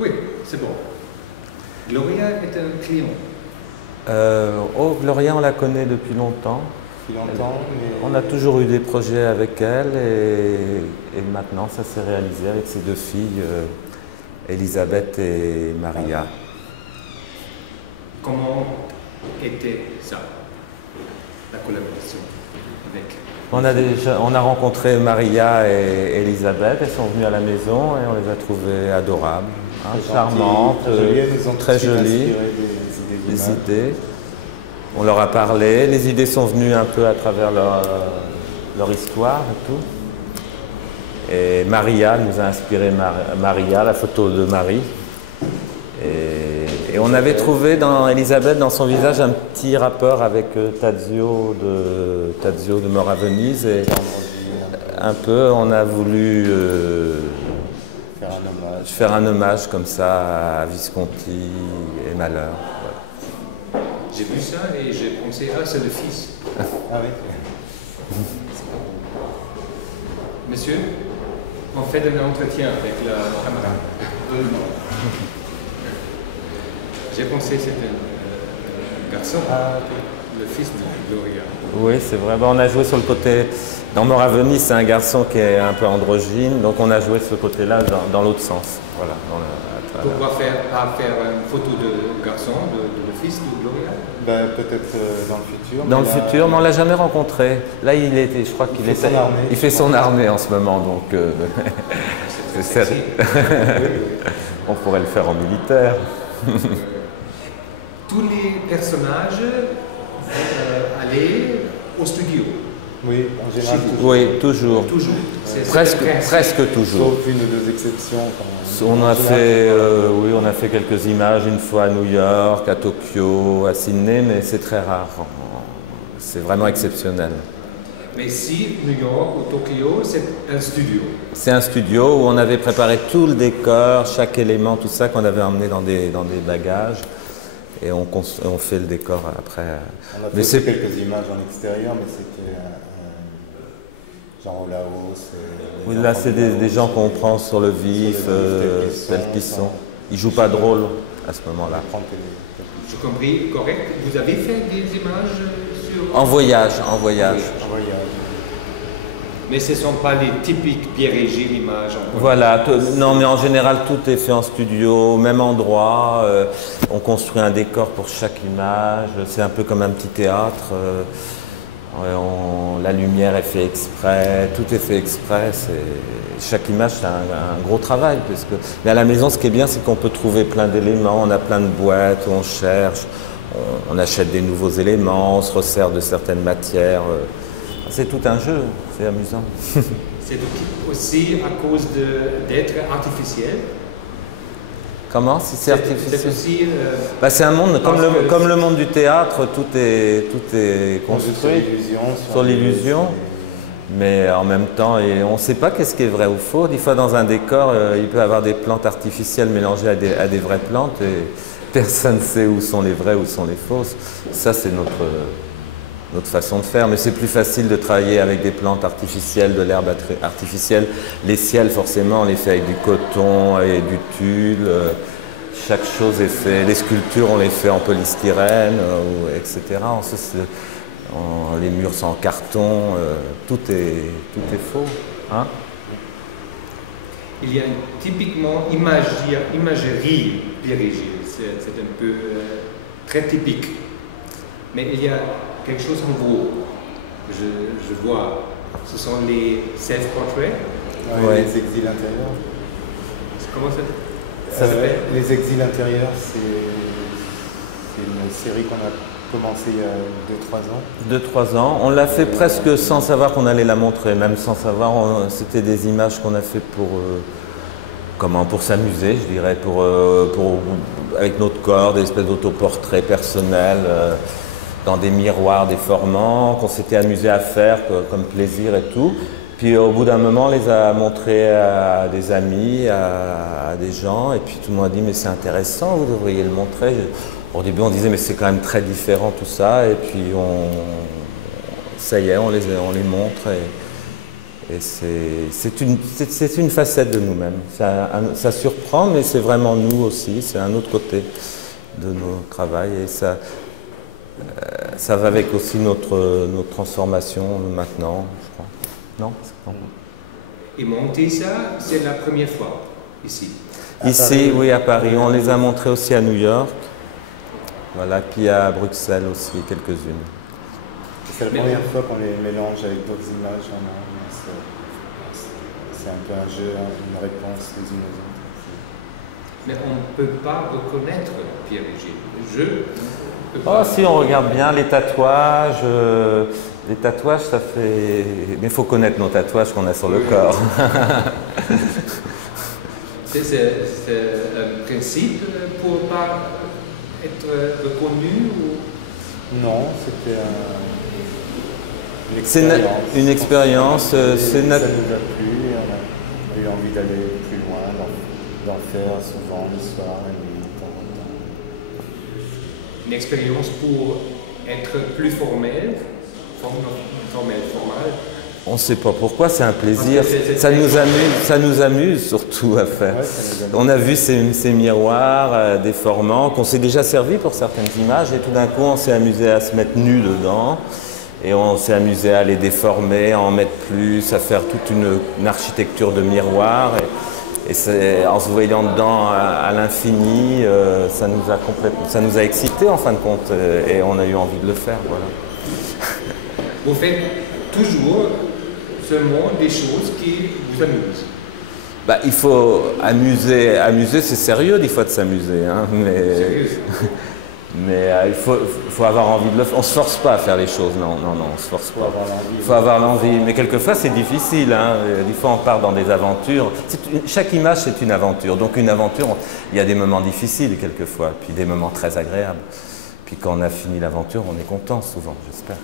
Oui, c'est bon. Gloria est un client. Oh, Gloria, on la connaît depuis longtemps. Depuis longtemps, mais... On a toujours eu des projets avec elle et maintenant ça s'est réalisé avec ses deux filles, Elisabeth et Maria. Comment était ça, la collaboration avec? On a rencontré Maria et Elisabeth, elles sont venues à la maison et on les a trouvées adorables, hein, charmantes, très jolies, des idées. On leur a parlé, les idées sont venues un peu à travers leur histoire et tout. Et Maria nous a inspiré Maria, la photo de Marie. Et on avait trouvé dans Elisabeth, dans son visage, un petit rapport avec Tadzio de Mort à Venise. Et un peu, on a voulu faire un hommage comme ça à Visconti et Malheur. Ouais. J'ai vu ça et j'ai pensé, ah, c'est le fils. Ah oui. Monsieur, on fait un entretien avec la caméra. J'ai pensé que c'était un garçon, le fils de Gloria. Oui, c'est vrai. On a joué sur le côté... Dans Mort à Venise, c'est un garçon qui est un peu androgyne, donc on a joué ce côté-là dans l'autre sens. Voilà, Pourquoi pas faire une photo de garçon, de fils de Gloria? Ben, peut-être dans le futur. Dans le futur, mais on ne l'a jamais rencontré. Là, je crois qu'il il fait son armée en ce moment, donc... On pourrait le faire en militaire. Tous les personnages allaient au studio. Oui, en général. Oui, toujours. Toujours. Presque toujours. Sauf une ou deux exceptions. On a fait quelques images une fois à New York, à Tokyo, à Sydney, mais c'est très rare. C'est vraiment exceptionnel. Mais si New York ou Tokyo, c'est un studio. C'est un studio où on avait préparé tout le décor, chaque élément, tout ça qu'on avait emmené dans des bagages. Et on fait le décor après. On a fait quelques images en extérieur, mais c'était genre au Laos. Oui, là, c'est des gens qu'on prend sur le vif, tels qu'ils sont. Ils ne jouent pas de rôle à ce moment-là. J'ai compris, correct. Vous avez fait des images sur... En voyage. Oui, en voyage. Mais ce ne sont pas les typiques Pierre et Gilles images. Voilà, non mais en général tout est fait en studio, au même endroit, on construit un décor pour chaque image, c'est un peu comme un petit théâtre, la lumière est faite exprès, tout est fait exprès, chaque image c'est un gros travail. Mais à la maison ce qui est bien c'est qu'on peut trouver plein d'éléments, on a plein de boîtes où on cherche, on achète des nouveaux éléments, on se resserre de certaines matières. C'est tout un jeu, c'est amusant. C'est aussi à cause d'être artificiel. Comment? Si c'est artificiel? C'est aussi... c'est un monde, comme le monde du théâtre, tout est construit sur l'illusion. Mais en même temps, on ne sait pas qu'est-ce qui est vrai ou faux. Des fois, dans un décor, il peut y avoir des plantes artificielles mélangées à des vraies plantes et personne ne sait où sont les vraies, où sont les fausses. Ça, c'est notre façon de faire, mais c'est plus facile de travailler avec des plantes artificielles, de l'herbe artificielle. Les ciels, forcément, on les fait avec du coton et du tulle. Chaque chose est faite. Les sculptures, on les fait en polystyrène, etc. Les murs sont en carton. Tout est faux. Hein? Il y a typiquement imagerie Pierre et Gilles. C'est un peu très typique. Mais il y a quelque chose de nouveau, je vois, ce sont les self-portraits. Oui, ouais. Les exils intérieurs. Comment ça s'appelle? Les exils intérieurs, c'est une série qu'on a commencé il y a 2-3 ans. 2-3 ans. On l'a fait presque sans savoir qu'on allait la montrer, même sans savoir. C'était des images qu'on a fait pour s'amuser, je dirais, avec notre corps, des espèces d'autoportraits personnels. Dans des miroirs déformants, qu'on s'était amusé à faire comme plaisir et tout. Puis au bout d'un moment, on les a montrés à des amis, à des gens, et puis tout le monde a dit « mais c'est intéressant, vous devriez le montrer ». Au début, on disait « mais c'est quand même très différent tout ça », et puis ça y est, on les montre, Et c'est une facette de nous-mêmes. Ça surprend, mais c'est vraiment nous aussi, c'est un autre côté de notre travail. Et ça va avec aussi notre transformation maintenant, je crois. Non? Et monter ça, c'est la première fois ici? Ici, oui, à Paris. On les a montrés aussi à New York. Voilà, puis à Bruxelles aussi, quelques-unes. C'est la première fois qu'on les mélange avec d'autres images. C'est un peu un jeu, une réponse les unes aux autres. Mais on ne peut pas reconnaître Pierre-Régis. Si on regarde bien les tatouages, ça fait... Mais il faut connaître nos tatouages qu'on a sur le corps. C'est un principe pour ne pas être reconnu ou... Non, c'était une expérience. Ça nous a plu, on a eu envie d'aller plus loin, d'en faire souvent le soir et de temps en temps. Une expérience pour être plus formel. On ne sait pas pourquoi, c'est un plaisir. Ça nous amuse surtout à faire. On a vu ces miroirs déformants qu'on s'est déjà servi pour certaines images et tout d'un coup on s'est amusé à se mettre nu dedans et on s'est amusé à les déformer, à en mettre plus, à faire toute une architecture de miroirs. Et en se voyant dedans à l'infini, ça nous a excités en fin de compte et on a eu envie de le faire. Voilà. Vous faites toujours seulement des choses qui vous amusent? Il faut amuser. Amuser, c'est sérieux des fois de s'amuser. Hein, mais il faut avoir envie de le faire. On ne se force pas à faire les choses. Non, on ne se force pas. Il faut avoir l'envie. Mais quelquefois, c'est difficile. Hein. Des fois, on part dans des aventures. Chaque image, c'est une aventure. Donc, une aventure, il y a des moments difficiles quelquefois, puis des moments très agréables. Puis quand on a fini l'aventure, on est content souvent, j'espère.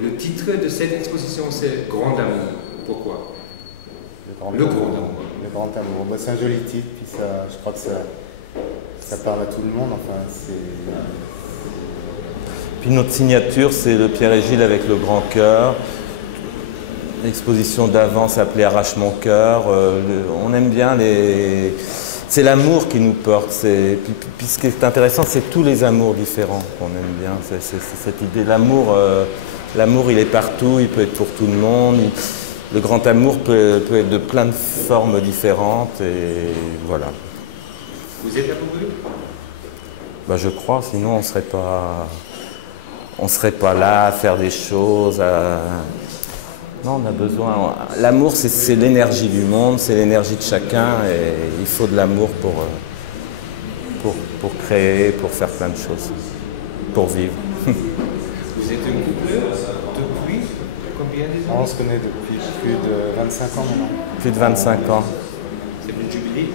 Le titre de cette exposition, c'est Grand Amour. Pourquoi? Le Grand Amour. Le Grand Amour. C'est un joli titre, puis je crois que ça parle à tout le monde. Enfin, Puis notre signature, c'est le Pierre et Gilles avec le grand cœur. L'exposition d'avant s'appelait Arrache mon cœur. On aime bien les... C'est l'amour qui nous porte. Puis ce qui est intéressant, c'est tous les amours différents qu'on aime bien. C'est cette idée. L'amour, il est partout, il peut être pour tout le monde. Le grand amour peut être de plein de formes différentes. Et voilà. Vous êtes amoureux? Je crois, sinon on ne serait pas là à faire des choses. Non, on a besoin. L'amour, c'est l'énergie du monde, c'est l'énergie de chacun. Et il faut de l'amour pour créer, pour faire plein de choses, pour vivre. Vous êtes un couple depuis combien d'années? On se connaît depuis plus de 25 ans maintenant. Plus de 25 ans. C'est le jubilé?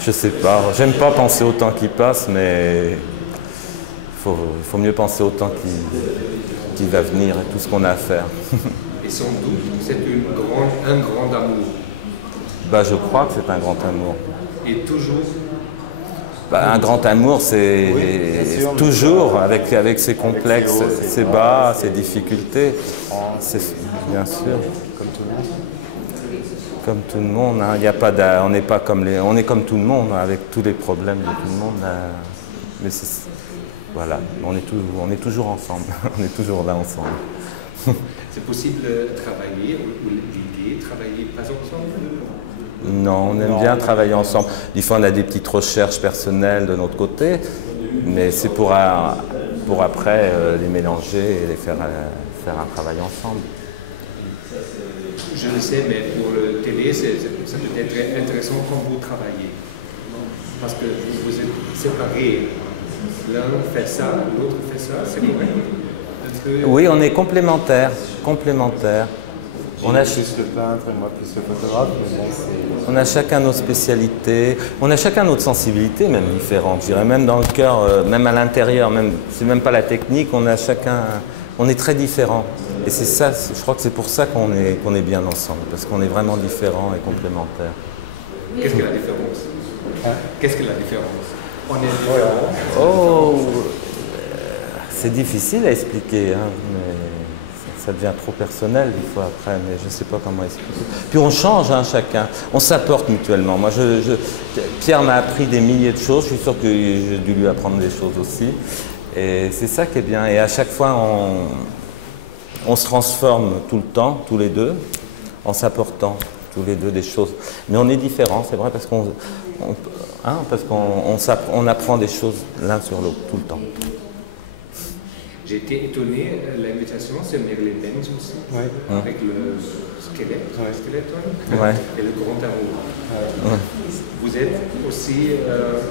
Je sais pas. J'aime pas penser au temps qui passe, mais il faut mieux penser au temps qui va venir et tout ce qu'on a à faire. Et sans doute, c'est un grand amour. Je crois que c'est un grand amour. Et toujours? Un grand amour, c'est toujours avec ses complexes, ses bas, ses difficultés. Bien sûr. Comme tout le monde. Comme tout le monde, hein. On n'est pas comme on est comme tout le monde, hein, avec tous les problèmes de tout le monde. Mais voilà, on est toujours ensemble. On est toujours là ensemble. C'est possible de travailler, ou l'idée, travailler pas ensemble? Non, on aime bien travailler ensemble. Des fois, on a des petites recherches personnelles de notre côté, mais c'est pour après les mélanger et les faire un travail ensemble. Je le sais, mais pour le télé, ça peut être intéressant quand vous travaillez. Parce que vous êtes séparés. L'un fait ça, l'autre fait ça, c'est correct? Oui, on est complémentaires. On a plus le peintre et moi plus le photographe. On a chacun nos spécialités, on a chacun notre sensibilité même différente. Je dirais même dans le cœur, même à l'intérieur, c'est même pas la technique, on est très différents. Et c'est ça, je crois que c'est pour ça qu'on est bien ensemble, parce qu'on est vraiment différents et complémentaires. Qu'est-ce que la différence? Qu'est-ce que la différence? On est différents. C'est difficile à expliquer, hein, mais ça devient trop personnel des fois après, mais je ne sais pas comment expliquer. Puis on change, hein, chacun, on s'apporte mutuellement. Moi, Pierre m'a appris des milliers de choses, je suis sûr que j'ai dû lui apprendre des choses aussi. Et c'est ça qui est bien. Et à chaque fois, on se transforme tout le temps, tous les deux, en s'apportant tous les deux des choses. Mais on est différents, c'est vrai, parce qu'on apprend des choses l'un sur l'autre, tout le temps. J'ai été étonné, l'invitation, c'est Merle Benz aussi, avec le squelette, Ouais. et le grand amour. Ouais. Vous êtes aussi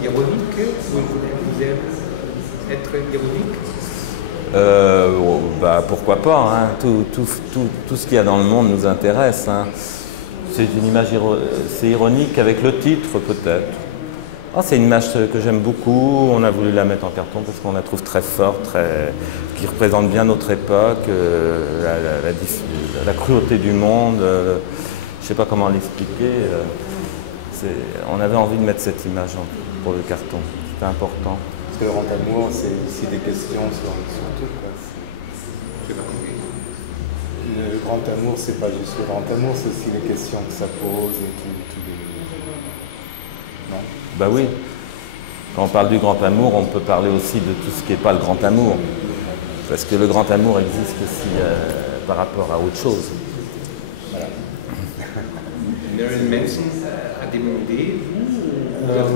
ironique, vous aimez être ironique? Pourquoi pas, hein. Tout ce qu'il y a dans le monde nous intéresse. Hein. C'est une image c'est ironique avec le titre peut-être. C'est une image que j'aime beaucoup, on a voulu la mettre en carton parce qu'on la trouve très forte, qui représente bien notre époque, la cruauté du monde, je ne sais pas comment l'expliquer. On avait envie de mettre cette image pour le carton, c'était important. Parce que le grand amour, c'est aussi des questions sur tout. Le grand amour, c'est pas juste le grand amour, c'est aussi les questions que ça pose et tout. Non? Bah oui. Quand on parle du grand amour, on peut parler aussi de tout ce qui n'est pas le grand amour. Parce que le grand amour existe aussi par rapport à autre chose. Voilà. Marilyn Manson a demandé,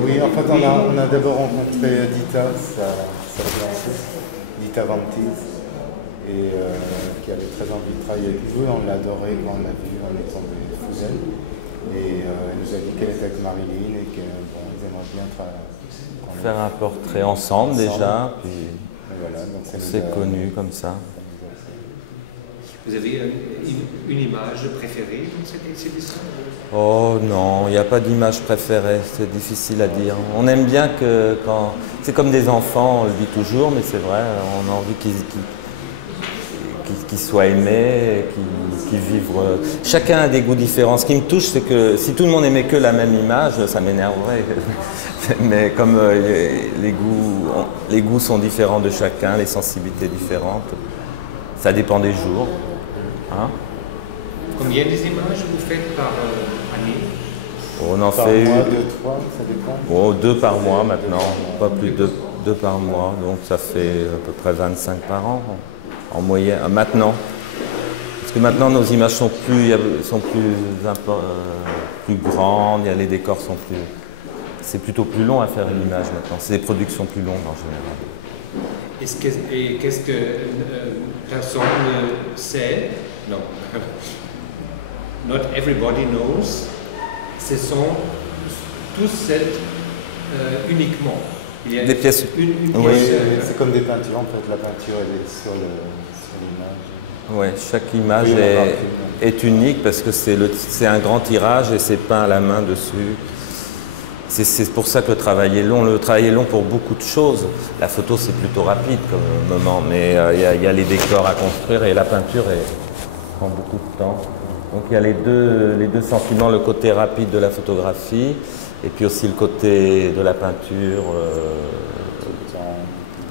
oui, en fait, on a d'abord rencontré Dita, sa fiancée, Dita Vantis, et qui avait très envie de travailler avec nous. On l'a adoré quand on l'a vu, on est tombé fou d'elle. Et elle nous a dit qu'elle était avec Marilyn et qu'ils aimeraient bien faire un portrait ensemble déjà, puis voilà, on s'est connus comme ça. Vous avez une image préférée dans cette exhibition? Oh non, il n'y a pas d'image préférée, c'est difficile à dire. On aime bien que quand... C'est comme des enfants, on le dit toujours, mais c'est vrai, on a envie qu'ils soient aimés, qu'ils vivent... Chacun a des goûts différents. Ce qui me touche, c'est que si tout le monde aimait que la même image, ça m'énerverait. Mais comme les goûts sont différents de chacun, les sensibilités différentes, ça dépend des jours. Hein? Combien des images vous faites par année? On en par fait mois, 2, 3, ça dépend. 2 par mois maintenant, pas plus de 2 par mois, donc ça fait à peu près 25 par an en moyenne, maintenant. Parce que maintenant nos images sont plus grandes, les décors sont plus... C'est plutôt plus long à faire une image maintenant, c'est des productions plus longues en général. Qu'est-ce que personne ne sait? Non. Not everybody knows. Ce sont tous uniquement. Il y a des pièces. Une oui, pièce. C'est comme des peintures, en fait, la peinture elle est sur l'image. Oui, chaque image est unique parce que c'est un grand tirage et c'est peint à la main dessus. C'est pour ça que le travail est long. Le travail est long pour beaucoup de choses. La photo, c'est plutôt rapide comme moment, mais il y a les décors à construire et la peinture prend beaucoup de temps. Donc il y a les deux sentiments, le côté rapide de la photographie et puis aussi le côté de la peinture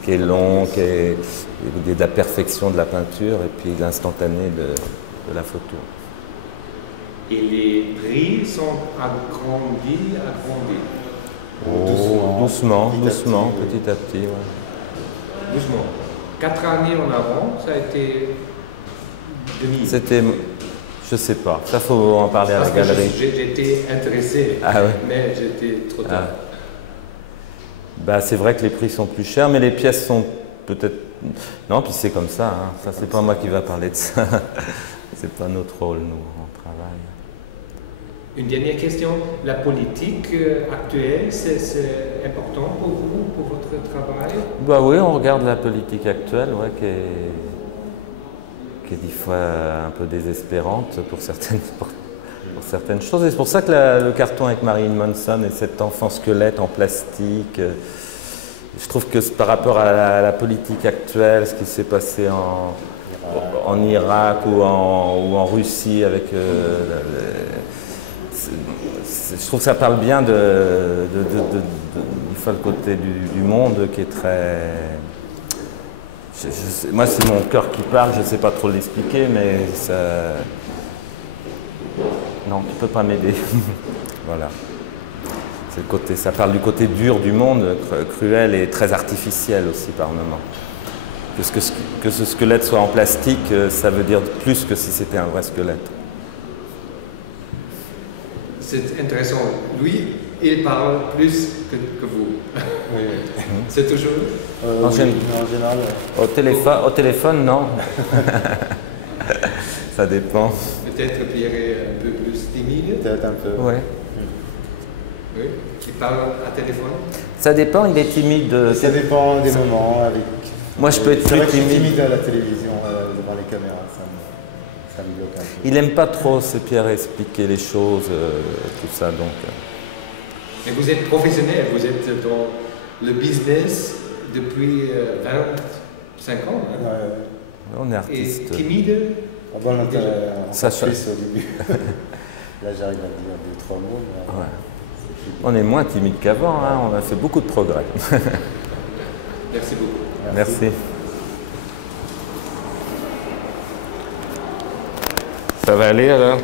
qui est long, de la perfection de la peinture et puis l'instantané de la photo. Et les prix sont agrandis. Doucement, petit à petit. Ouais. Doucement. 4 années en avant, ça a été 2000. C'était, je sais pas, ça faut en parler à la galerie. J'étais intéressé, mais j'étais trop tard. C'est vrai que les prix sont plus chers, mais les pièces sont peut-être... Non, puis c'est comme ça, hein. Ça c'est pas moi qui va parler de ça. C'est pas notre rôle, nous, on travaille. Une dernière question. La politique actuelle, c'est important pour vous, pour votre travail? Oui, on regarde la politique actuelle, qui est des fois un peu désespérante pour certaines choses. Et c'est pour ça que le carton avec Marilyn Manson et cet enfant squelette en plastique, je trouve que par rapport à la politique actuelle, ce qui s'est passé en Irak ou en Russie avec... je trouve que ça parle bien du côté du monde qui est très... Moi, c'est mon cœur qui parle, je ne sais pas trop l'expliquer, mais ça... Non, tu ne peux pas m'aider. Voilà. C'est le côté, ça parle du côté dur du monde, cruel et très artificiel aussi par moments. Que ce squelette soit en plastique, ça veut dire plus que si c'était un vrai squelette. C'est intéressant. Lui, il parle plus que vous. Oui. C'est toujours En général. Au téléphone, non. Ça dépend. Peut-être Pierre est un peu plus timide. Peut-être un peu. Ouais. Oui. Il parle à téléphone. Ça dépend, il est timide. Ça dépend des moments. Avec... Moi, je peux être plus timide. Je suis timide à la télévision, devant les caméras. Ça me bloque un peu. Il n'aime pas trop, ce Pierre, expliquer les choses, tout ça, donc... Mais vous êtes professionnel, vous êtes dans le business depuis 25 ans. Hein? Ouais. On est artiste. Et timide. Ah bon, ça plus au début. Là, j'arrive à dire 2-3 mots. Mais... Ouais. On est moins timide qu'avant, hein? On a fait beaucoup de progrès. Merci beaucoup. Merci. Ça va aller alors ?